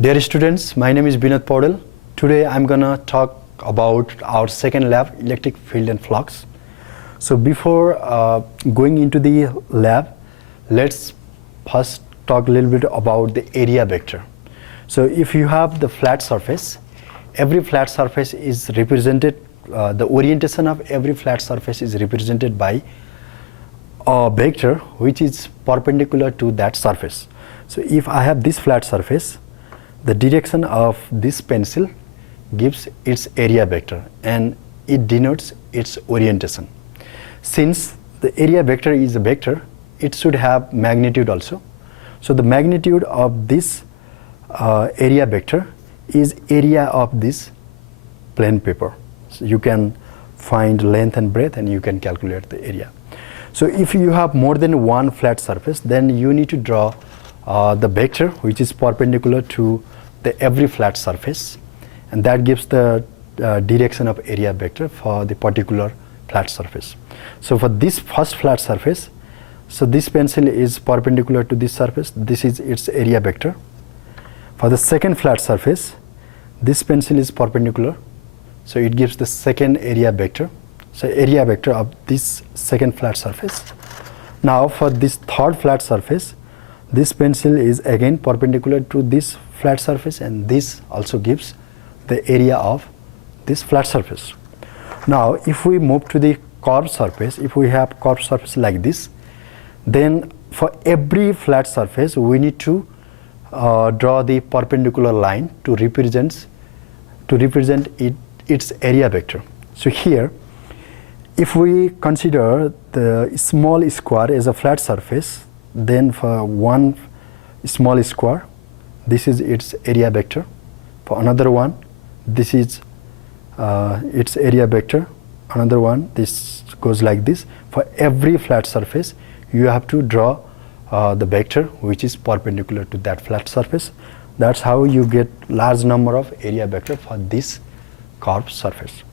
Dear students, my name is Binod Paudel. Today I'm gonna talk about our second lab, electric field and flux. So before going into the lab, let's first talk a little bit about the area vector. So if you have the flat surface, every flat surface is represented, the orientation of every flat surface is represented by a vector which is perpendicular to that surface. So if I have this flat surface, the direction of this pencil gives its area vector and it denotes its orientation. Since the area vector is a vector, it should have magnitude also. So the magnitude of this area vector is area of this plain paper. So you can find length and breadth and you can calculate the area. So if you have more than one flat surface, then you need to draw the vector which is perpendicular to every flat surface, and that gives the direction of area vector for the particular flat surface. So for this first flat surface, so this pencil is perpendicular to this surface, this is its area vector. For the second flat surface, this pencil is perpendicular, so it gives the second area vector. So area vector of this second flat surface. Now for this third flat surface, this pencil is again perpendicular to this flat surface, and this also gives the area of this flat surface. Now if we move to the curved surface, if we have curved surface like this, then for every flat surface we need to draw the perpendicular line to represent its area vector. So here, if we consider the small square as a flat surface, then for one small square, this is its area vector. For another one, this is its area vector. Another one, this goes like this. For every flat surface, you have to draw the vector which is perpendicular to that flat surface. That's how you get large number of area vector for this curved surface.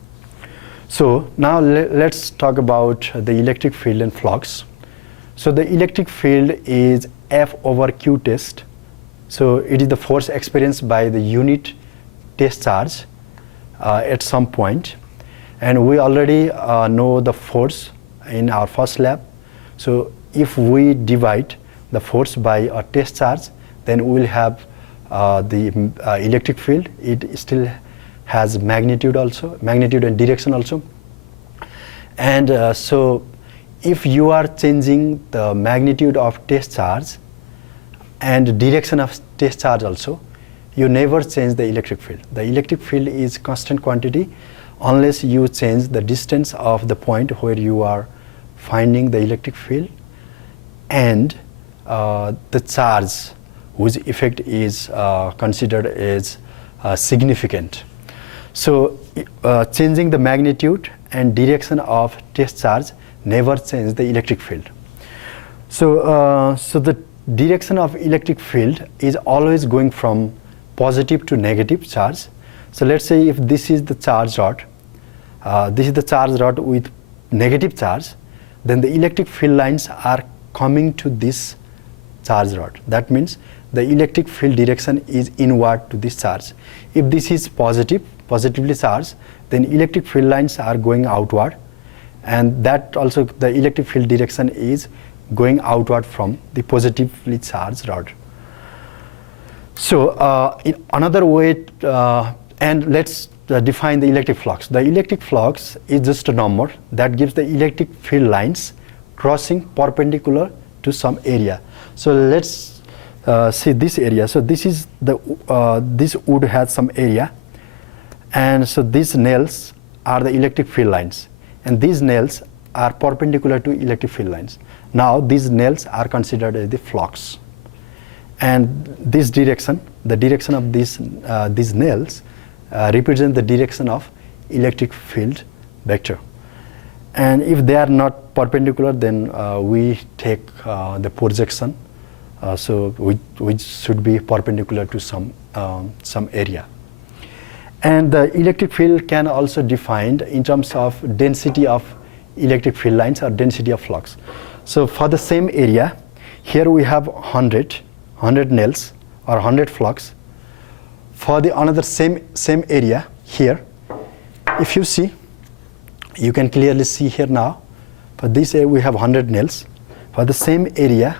So now let's talk about the electric field and flux. So the electric field is F over Q test. So it is the force experienced by the unit test charge at some point, and we already know the force in our first lab. So if we divide the force by a test charge, then we will have the electric field. It still has magnitude and direction also. And so if you are changing the magnitude of test charge and direction of test charge also, you never change the electric field. The electric field is constant quantity unless you change the distance of the point where you are finding the electric field and the charge whose effect is considered as significant. So changing the magnitude and direction of test charge never change the electric field. So the direction of electric field is always going from positive to negative charge. So let's say if this is the charge rod, this is the charge rod with negative charge, then the electric field lines are coming to this charge rod. That means the electric field direction is inward to this charge. If this is positively charged, then electric field lines are going outward, and that also the electric field direction is going outward from the positively charged rod. So in another way, and let's define the electric flux. The electric flux is just a number that gives the electric field lines crossing perpendicular to some area. So let's see this area. So this is the this wood has some area, and so these nails are the electric field lines, and these nails are perpendicular to electric field lines. Now these nails are considered as the flux, and this direction, the direction of these nails represent the direction of electric field vector. And if they are not perpendicular, then we take the projection, so which should be perpendicular to some area. And the electric field can also be defined in terms of density of electric field lines or density of flux. So for the same area, here we have 100 nails or 100 flux. For the another same area here, if you see, you can clearly see here now, for this area we have 100 nails. For the same area,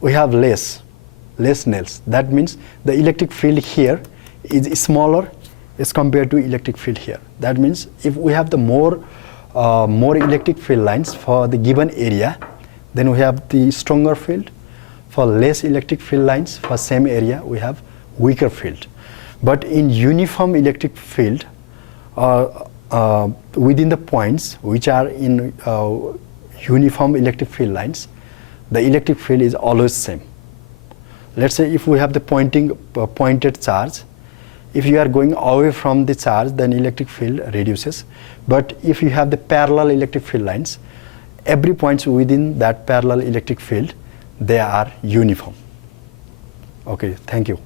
we have less nails. That means the electric field here is smaller as compared to electric field here. That means if we have the more electric field lines for the given area, then we have the stronger field. For less electric field lines for same area, we have weaker field. But in uniform electric field, within the points which are in uniform electric field lines, the electric field is always same. Let's say if we have the pointed charge, if you are going away from the charge, then electric field reduces. But if you have the parallel electric field lines, every point within that parallel electric field, they are uniform. Okay, thank you.